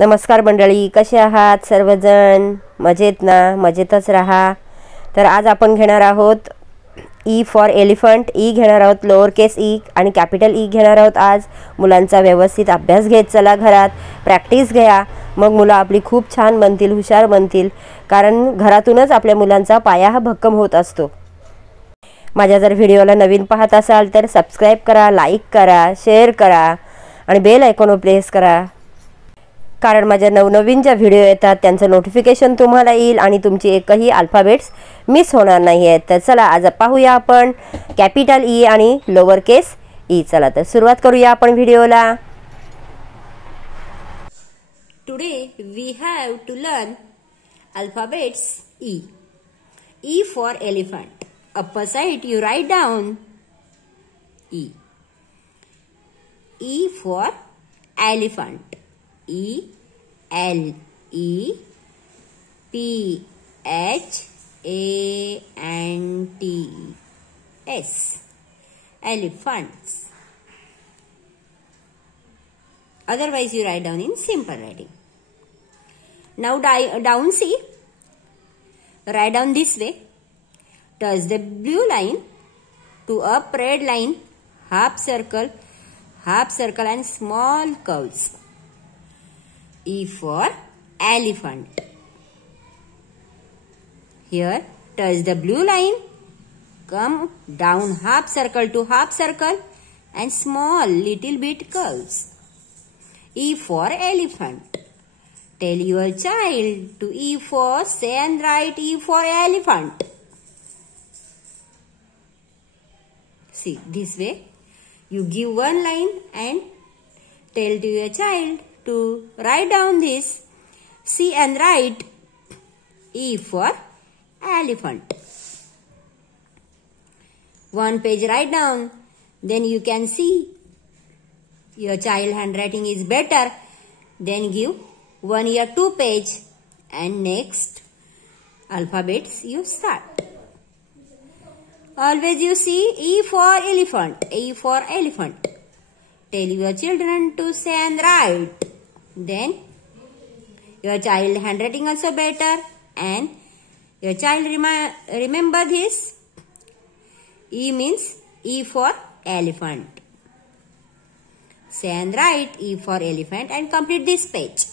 नमस्कार मंडळी, कसे आहात सर्वजण? मजेत ना? मजेतच राहा. तर आज आपण घेणार आहोत ई फॉर एलिफंट. ई घेणार आहोत, लोअर केस ई आणि कॅपिटल ई घेणार आहोत. आज मुलांचा व्यवस्थित अभ्यास घेत चला, घरात प्रॅक्टिस घ्या. मग मुलं आपली खूप छान बनतील, हुशार बनतील. कारण घरातूनच आपल्या मुलांचा पाया हा भक्कम होत असतो. माझ्या जर व्हिडिओला नवीन पाहत असाल तर सबस्क्राईब करा, लाईक करा, शेअर करा आणि बेल आयकॉनवर प्रेस करा. कारण माझ्या नवनवीन ज्या व्हिडिओ येतात त्यांचं नोटिफिकेशन तुम्हाला येईल आणि तुमची एकही अल्फाबेट्स मिस होणार नाही आहेत. तर चला आज पाहूया आपण कॅपिटल ई आणि लोअर केस ई. चला तर सुरुवात करूया आपण व्हिडिओला. Today we have to learn alphabets E. E for elephant. Upper side you write down E. E for elephant. E L E P H A N T S. Elephants. Otherwise you write down in simple writing. Now down C. Write down this way. Touch the blue line to up red line, half circle and small curves. E for elephant. Here touch the blue line, come down half circle to half circle and small little bit curves. E for elephant. Tell your child to E for, say and write E for elephant. See, this way you give one line and tell to your child to write down this. See and write E for elephant. One page write down, then you can see your child handwriting is better. Then give 1 or 2 page and next alphabets you start. Always you see E for elephant, E for elephant. Tell your children to say and write. Then your child handwriting also better and your child remember this. E means E for elephant. Say and write E for elephant and complete this page.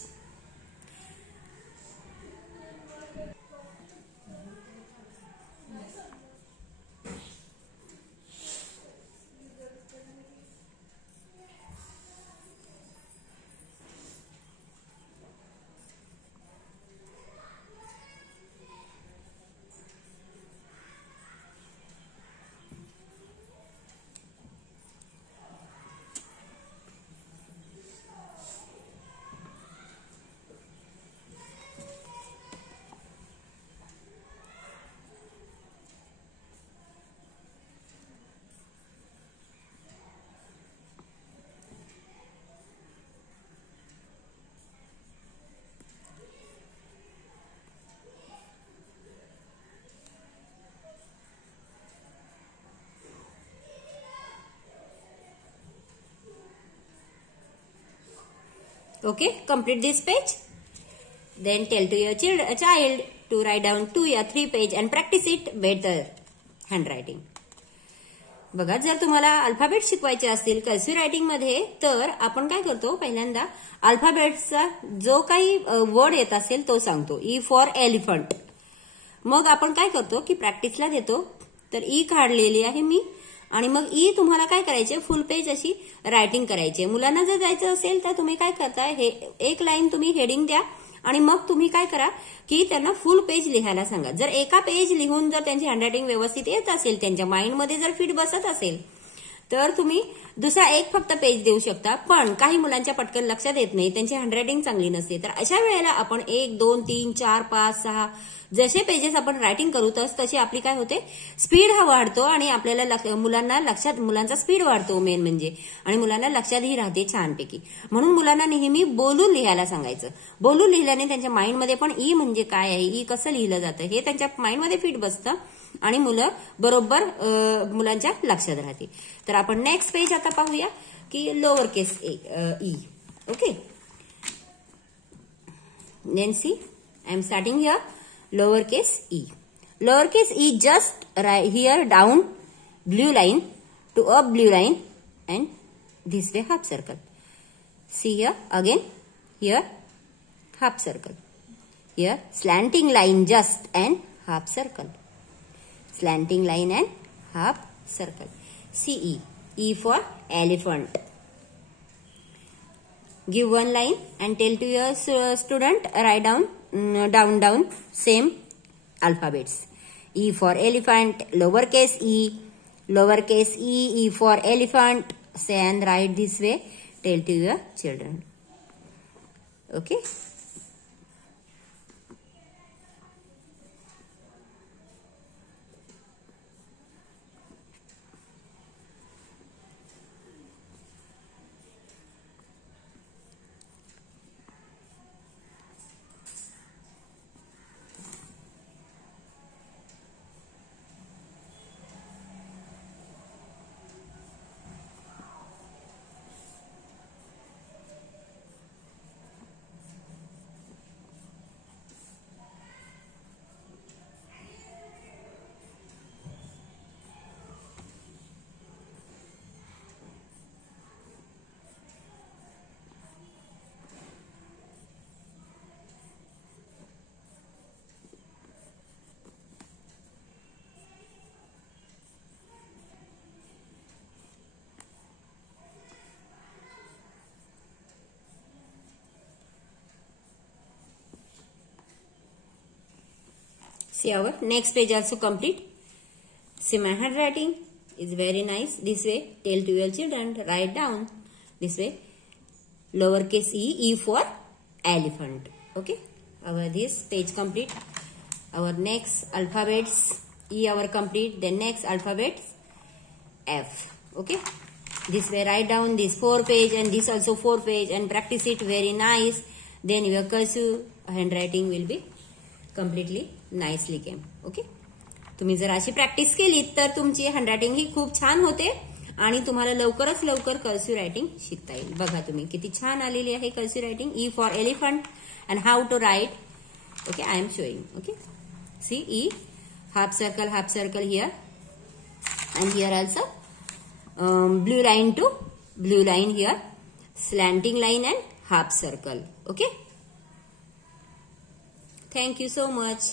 Okay, complete this page. Then tell to your child to write down 2 or 3 page and practice it better handwriting. बघा, जर तुम्हाला अल्फाबेट शिकवायचे असतील cursive writing मध्ये तर आपण काय करतो, पहिल्यांदा अल्फाबेटचा जो काही वर्ड येत असेल तो सांगतो. ई फॉर एलिफंट. मग आपण काय करतो की प्रॅक्टिसला देतो. तर ई काढलेली आहे मी आणि मग ई तुम्हाला काय करायचे, फुल पेज अशी रायटिंग करायची. मुलांना जर जायचं असेल तर तुम्ही काय करताय, हे एक लाईन तुम्ही हेडिंग द्या आणि मग तुम्ही काय करा की त्यांना फुल पेज लिहायला सांगा. जर एका पेज लिहून जर त्यांची हँडरायटिंग व्यवस्थित येत असेल, त्यांच्या माइंडमध्ये जर फिट बसत असेल तर तुम्ही दुसरा एक फक्त पेज देऊ शकता. पण काही मुलांच्या पटकन लक्षात येत नाही, त्यांची हँडरायटिंग चांगली नसते. तर अशा वेळेला आपण 1, 2, 3, 4, 5, 6 जसे पेजेस आपण रायटिंग करू तशी आपली काय होते, स्पीड हा वाढतो आणि आपल्याला मुलांचा स्पीड वाढतो मेन म्हणजे, आणि मुलांना लक्षातही राहते छानपैकी. म्हणून मुलांना नेहमी बोलून लिहायला सांगायचं. बोलून लिहिल्याने त्यांच्या माइंडमध्ये पण ई म्हणजे काय आहे, ई कसं लिहिलं जातं हे त्यांच्या माइंडमध्ये फिट बसतं आणि मुलं बरोबर मुलांच्या लक्षात राहते. तर आपण नेक्स्ट पेज आता पाहूया की lower case E. Okay, Then see, I am starting here lowercase e. Lowercase e just right here down blue line to up blue line and this way half circle. See here again, here half circle. Here slanting line just and half circle. Slanting line and half circle. CE. E for elephant. Give one line and tell to your student write down same alphabets. E for elephant, lowercase e, E for elephant. Say and write this way. Tell to your children. Okay. See our next page also complete. See my handwriting is very nice. This way tell to your children, write down this way. Lowercase e for elephant. Okay. Our this page complete. Our next alphabets e our complete. Then next alphabets f. Okay. This way write down this 4 page and this also 4 page and practice it very nice. Then your cursive handwriting will be completely nicely came. Okay. तुम्ही जर अशी प्रॅक्टिस केली तर तुमची हँडरायटिंग ही खूप छान होते आणि तुम्हाला लवकरच लवकर कर्सिव्ह रायटिंग शिकता येईल. बघा तुम्ही किती छान आलेली आहे cursive writing. E for elephant and how to write. Okay. I am showing. Okay. C E half circle here and here also blue line to blue line here, slanting line and half circle. Okay. Thank you so much.